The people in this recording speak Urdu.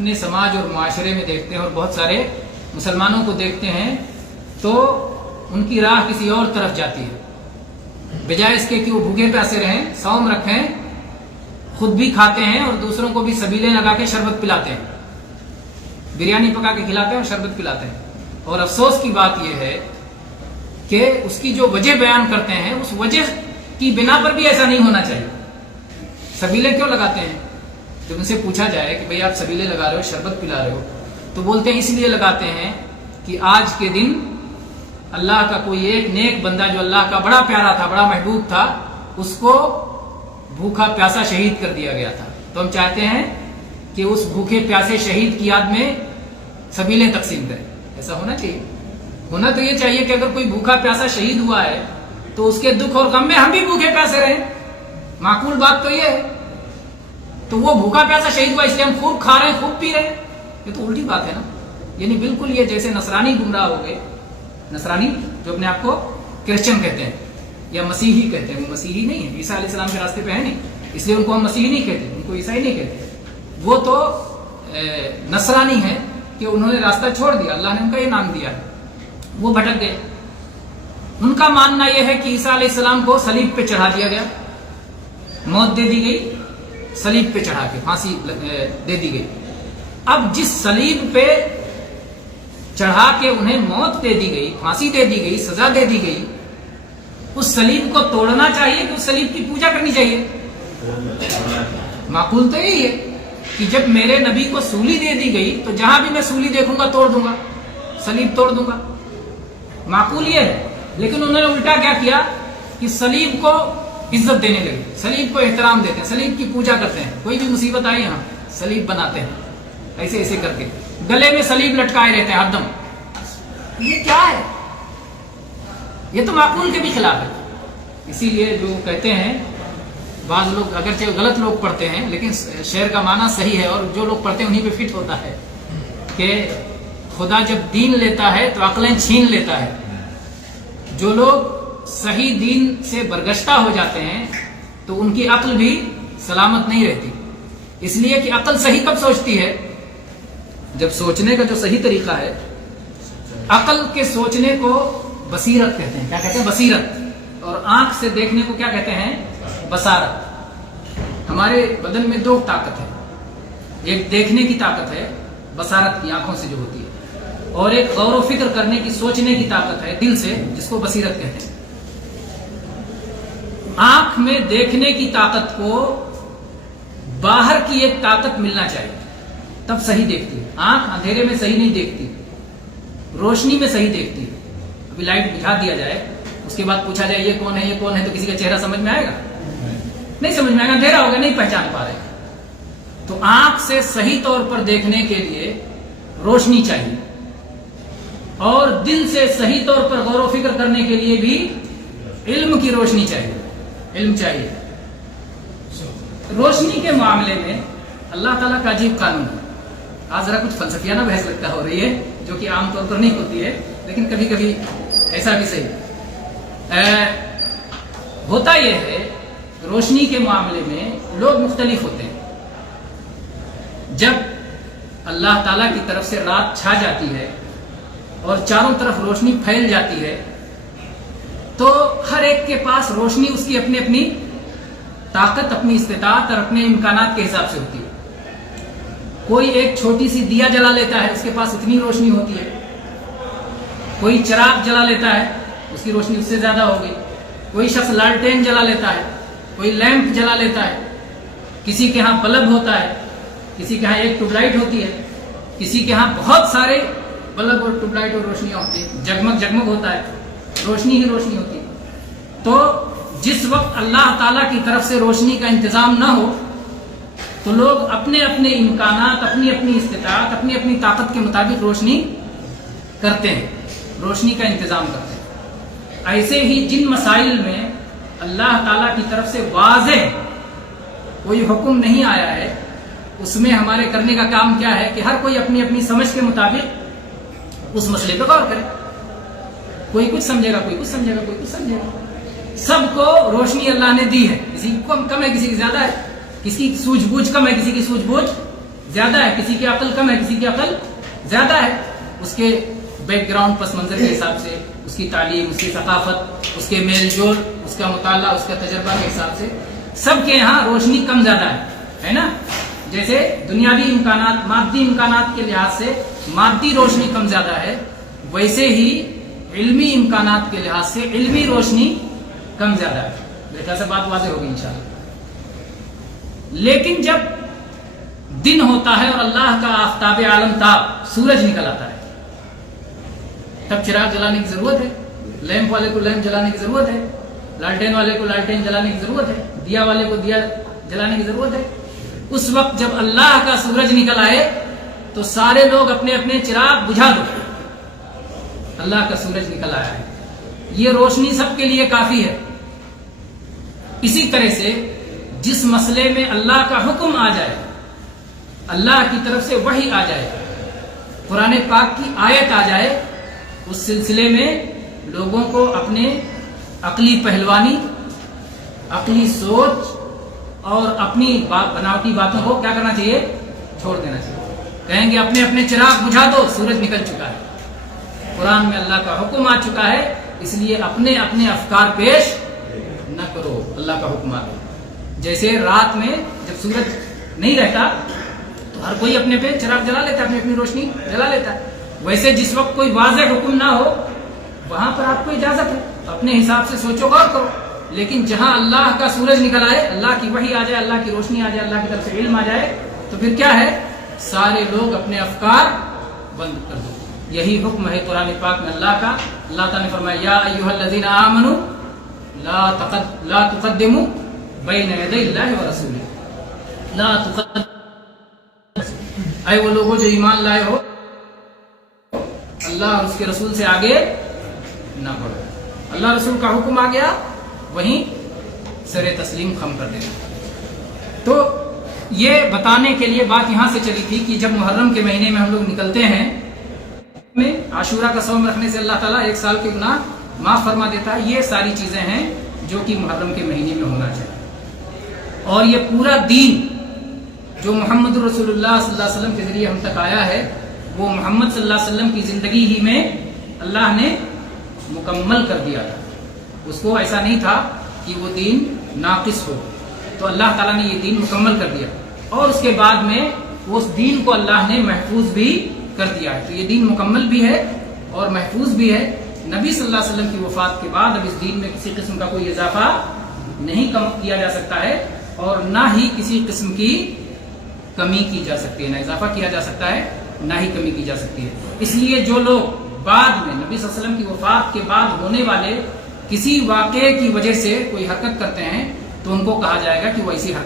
اپنے سماج اور معاشرے میں دیکھتے ہیں اور بہت سارے مسلمانوں کو دیکھتے ہیں تو ان کی راہ کسی اور طرف جاتی ہے، بجائے اس کے کہ وہ بھوکے پیاسے رہیں، صوم رکھیں، خود بھی کھاتے ہیں اور دوسروں کو بھی سبیلیں لگا کے شربت پلاتے ہیں، بریانی پکا کے کھلاتے ہیں اور شربت پلاتے ہیں۔ اور افسوس کی بات یہ ہے کہ اس کی جو وجہ بیان کرتے ہیں اس وجہ کی بنا پر بھی ایسا نہیں ہونا چاہیے۔ سبیلیں کیوں لگاتے ہیں؟ جب ان سے پوچھا جائے کہ بھئی آپ سبیلیں لگا رہے ہو، شربت پلا رہے ہو، تو بولتے ہیں اس لیے لگاتے ہیں کہ آج کے دن اللہ کا کوئی ایک نیک بندہ جو اللہ کا بڑا پیارا تھا، بڑا محبوب تھا، اس کو بھوکا پیاسا شہید کر دیا گیا تھا، تو ہم چاہتے ہیں کہ اس بھوکے پیاسے شہید کی یاد میں سبیلیں تقسیم کریں۔ ایسا ہونا چاہیے۔ ہونا تو یہ چاہیے کہ اگر کوئی بھوکا پیاسا شہید ہوا ہے تو اس کے دکھ اور غم میں ہم بھی بھوکے پیاسے رہیں، معقول بات تو یہ ہے۔ تو وہ بھوکا پیاسا شہید ہوا اس لیے ہم خوب کھا رہے ہیں، خوب پی رہے ہیں، یہ تو الٹی بات ہے نا۔ یعنی بالکل یہ جیسے نصرانی گمراہ ہو گئے، نصرانی جو اپنے آپ کو کرسچن کہتے ہیں یا مسیحی کہتے ہیں، وہ مسیحی نہیں ہے، عیسیٰ علیہ السلام کے راستے پہ ہے نہیں، اس لیے ان کو ہم مسیحی نہیں کہتے، ان کو عیسائی نہیں کہتے، وہ تو نصرانی ہے کہ انہوں نے راستہ چھوڑ دیا، اللہ نے ان کا یہ نام دیا ہے، وہ بھٹک گئے۔ ان کا ماننا یہ ہے کہ عیسیٰ علیہ السلام کو صلیب پہ چڑھا دیا گیا، موت دے دی گئی، صلیب پہ چڑھا کے پھانسی دے دی گئی۔ اب جس صلیب پہ چڑھا کے انہیں موت دے دی گئی، پھانسی دے دی گئی، سزا دے دی گئی، اس صلیب کو توڑنا چاہیے کہ اس صلیب کی پوجا کرنی چاہیے؟ معقول تو یہی ہے کہ جب میرے نبی کو سولی دے دی گئی تو جہاں بھی میں سولی دیکھوں گا توڑ دوں گا، صلیب توڑ دوں گا، معقول یہ ہے۔ لیکن انہوں نے الٹا کیا کیا کہ صلیب کو عزت دینے لگے، صلیب کو احترام دیتے ہیں، صلیب کی پوجا کرتے ہیں، کوئی بھی مصیبت آئی یہاں صلیب بناتے ہیں، ایسے ایسے کر کے گلے میں صلیب لٹکائے رہتے ہیں ہر دم۔ یہ کیا ہے؟ یہ تو معقول کے بھی خلاف ہے۔ اسی لیے جو کہتے ہیں بعض لوگ، اگرچہ غلط لوگ پڑھتے ہیں لیکن شعر کا معنی صحیح ہے اور جو لوگ پڑھتے ہیں انہی پہ فٹ ہوتا ہے کہ خدا جب دین لیتا ہے تو عقلیں چھین لیتا ہے۔ جو لوگ صحیح دین سے برگشتہ ہو جاتے ہیں تو ان کی عقل بھی سلامت نہیں رہتی، اس لیے کہ عقل صحیح کب سوچتی ہے؟ جب سوچنے کا جو صحیح طریقہ ہے، عقل کے سوچنے کو بصیرت کہتے ہیں۔ کیا کہتے ہیں؟ بصیرت۔ اور آنکھ سے دیکھنے کو کیا کہتے ہیں؟ بصارت۔ ہمارے بدن میں دو طاقت ہے، ایک دیکھنے کی طاقت ہے بصارت کی، آنکھوں سے جو ہوتی ہے، اور ایک غور و فکر کرنے کی، سوچنے کی طاقت ہے دل سے، جس کو بصیرت کہتے ہیں۔ آنکھ میں دیکھنے کی طاقت کو باہر کی ایک طاقت ملنا چاہیے، تب صحیح دیکھتی ہے۔ آنکھ اندھیرے میں صحیح نہیں دیکھتی، روشنی میں صحیح دیکھتی ہے۔ ابھی لائٹ بجھا دیا جائے، اس کے بعد پوچھا جائے یہ کون ہے، یہ کون ہے، تو کسی کا چہرہ سمجھ میں آئے گا؟ نہیں سمجھ میں آئے گا، اندھیرا ہوگا، نہیں پہچان پا رہے۔ تو آنکھ سے صحیح طور پر دیکھنے کے لیے روشنی چاہیے، اور دل سے صحیح طور پر غور و فکر کرنے کے لیے بھی علم کی روشنی چاہیے، علم چاہیے۔ روشنی کے معاملے میں اللہ تعالیٰ کا عجیب قانون ہے۔ آج ذرا کچھ فلسفیانہ بحث لگتا ہو رہی ہے جو کہ عام طور پر نہیں ہوتی ہے، لیکن کبھی کبھی ایسا بھی صحیح ہوتا۔ یہ ہے روشنی کے معاملے میں لوگ مختلف ہوتے ہیں۔ جب اللہ تعالیٰ کی طرف سے رات چھا جاتی ہے اور چاروں طرف روشنی پھیل جاتی ہے تو ہر ایک کے پاس روشنی اس کی اپنی اپنی طاقت، اپنی استطاعت اور اپنے امکانات کے حساب سے ہوتی ہے۔ کوئی ایک چھوٹی سی دیا جلا لیتا ہے، اس کے پاس اتنی روشنی ہوتی ہے۔ کوئی چراغ جلا لیتا ہے، اس کی روشنی اس سے زیادہ ہو گئی۔ کوئی شخص لالٹین جلا لیتا ہے، کوئی لیمپ جلا لیتا ہے، کسی کے ہاں بلب ہوتا ہے، کسی کے ہاں ایک ٹیوب لائٹ ہوتی ہے، کسی کے ہاں بہت سارے بلب اور ٹیوب لائٹ اور روشنیاں ہوتی ہیں، جگمگ جگمگ ہوتا ہے، روشنی ہی روشنی ہوتی ہے۔ تو جس وقت اللہ تعالیٰ کی طرف سے روشنی کا انتظام نہ ہو تو لوگ اپنے اپنے امکانات، اپنی اپنی استطاعت، اپنی اپنی طاقت کے مطابق روشنی کرتے ہیں، روشنی کا انتظام کرتے ہیں۔ ایسے ہی جن مسائل میں اللہ تعالیٰ کی طرف سے واضح کوئی حکم نہیں آیا ہے، اس میں ہمارے کرنے کا کام کیا ہے کہ ہر کوئی اپنی اپنی سمجھ کے مطابق اس مسئلے پہ غور کرے۔ کوئی کچھ سمجھے گا، کوئی کچھ سمجھے گا، کوئی کچھ سمجھے گا۔ سب کو روشنی اللہ نے دی ہے، کسی کو کم ہے، کسی کی زیادہ ہے، کسی کی سوجھ بوجھ کم ہے، کسی کی سوجھ بوجھ زیادہ ہے، کسی کی عقل کم ہے، کسی کی عقل زیادہ ہے، اس کے بیک گراؤنڈ پس منظر کے حساب سے، اس کی تعلیم، اس کی ثقافت، اس کے میل جول، اس کا مطالعہ، اس کا تجربہ کے حساب سے سب کے یہاں روشنی کم زیادہ ہے نا؟ جیسے دنیاوی امکانات، مادی امکانات کے لحاظ سے مادی روشنی کم زیادہ ہے، ویسے ہی علمی امکانات کے لحاظ سے علمی روشنی کم زیادہ ہے۔ میرے خیال سے بات واضح ہوگی انشاءاللہ۔ لیکن جب دن ہوتا ہے اور اللہ کا آفتاب عالم تاب، سورج نکل آتا ہے، تب چراغ جلانے کی ضرورت ہے، لیمپ والے کو لیمپ جلانے کی ضرورت ہے، لالٹین والے کو لالٹین جلانے کی ضرورت ہے، دیا والے کو دیا جلانے کی ضرورت ہے۔ اس وقت جب اللہ کا سورج نکل آئے تو سارے لوگ اپنے اپنے چراغ بجھا دو، اللہ کا سورج نکل آیا ہے، یہ روشنی سب کے لیے کافی ہے۔ اسی طرح سے جس مسئلے میں اللہ کا حکم آ جائے، اللہ کی طرف سے وحی آ جائے، قرآن پاک کی آیت آ جائے، اس سلسلے میں لوگوں کو اپنے عقلی پہلوانی، عقلی سوچ اور اپنی بناوٹی باتوں کو کیا کرنا چاہیے؟ چھوڑ دینا چاہیے۔ کہیں گے اپنے اپنے چراغ بجھا دو، سورج نکل چکا ہے، قرآن میں اللہ کا حکم آ چکا ہے، اس لیے اپنے اپنے افکار پیش نہ کرو، اللہ کا حکم آ گیا۔ جیسے رات میں جب سورج نہیں رہتا تو ہر کوئی اپنے پہ چراغ جلا لیتا ہے، اپنی اپنی روشنی جلا لیتا ہے، ویسے جس وقت کوئی واضح حکم نہ ہو وہاں پر آپ کو اجازت ہے، اپنے حساب سے سوچو غور کرو۔ لیکن جہاں اللہ کا سورج نکل آئے، اللہ کی وحی آ جائے، اللہ کی روشنی آ جائے، اللہ کی طرف سے علم آ جائے، تو پھر کیا ہے؟ سارے لوگ اپنے افکار بند کر دو۔ یہی حکم ہے قرآن پاک میں اللہ کا۔ اللہ تعالیٰ نے فرمایا یا ایھا الذین آمنوا لا تقدموا بین یدی اللہ ورسولہ، لا تقدموا، اے وہ لوگوں جو ایمان لائے ہو، اللہ اور اس کے رسول سے آگے نہ بڑھو۔ اللہ رسول کا حکم آ گیا، وہیں سر تسلیم خم کر دینا۔ تو یہ بتانے کے لیے بات یہاں سے چلی تھی کہ جب محرم کے مہینے میں ہم لوگ نکلتے ہیں، میں عاشورہ کا صوم رکھنے سے اللہ تعالیٰ 1 سال کے گناہ معاف فرما دیتا ہے۔ یہ ساری چیزیں ہیں جو کہ محرم کے مہینے میں ہونا چاہیے۔ اور یہ پورا دین جو محمد رسول اللہ صلی اللہ علیہ وسلم کے ذریعے ہم تک آیا ہے، وہ محمد صلی اللہ علیہ وسلم کی زندگی ہی میں اللہ نے مکمل کر دیا تھا۔ اس کو ایسا نہیں تھا کہ وہ دین ناقص ہو، تو اللہ تعالیٰ نے یہ دین مکمل کر دیا، اور اس کے بعد میں اس دین کو اللہ نے محفوظ بھی کر دیا ہے۔ تو یہ دین مکمل بھی ہے اور محفوظ بھی ہے۔ نبی صلی اللہ علیہ وسلم کی وفات کے بعد اب اس دین میں کسی قسم کا کوئی اضافہ نہیں کیا جا سکتا ہے، اور نہ ہی کسی قسم کی کمی کی جا سکتی ہے، نہ اضافہ کیا جا سکتا ہے، نہ ہی کمی کی جا سکتی ہے۔ اس لیے جو لوگ بعد میں نبی صلی اللہ علیہ وسلم کی وفات کے بعد ہونے والے کسی واقعے کی وجہ سے کوئی حرکت کرتے ہیں تو ان کو کہا جائے گا کہ وہ ایسی حرکت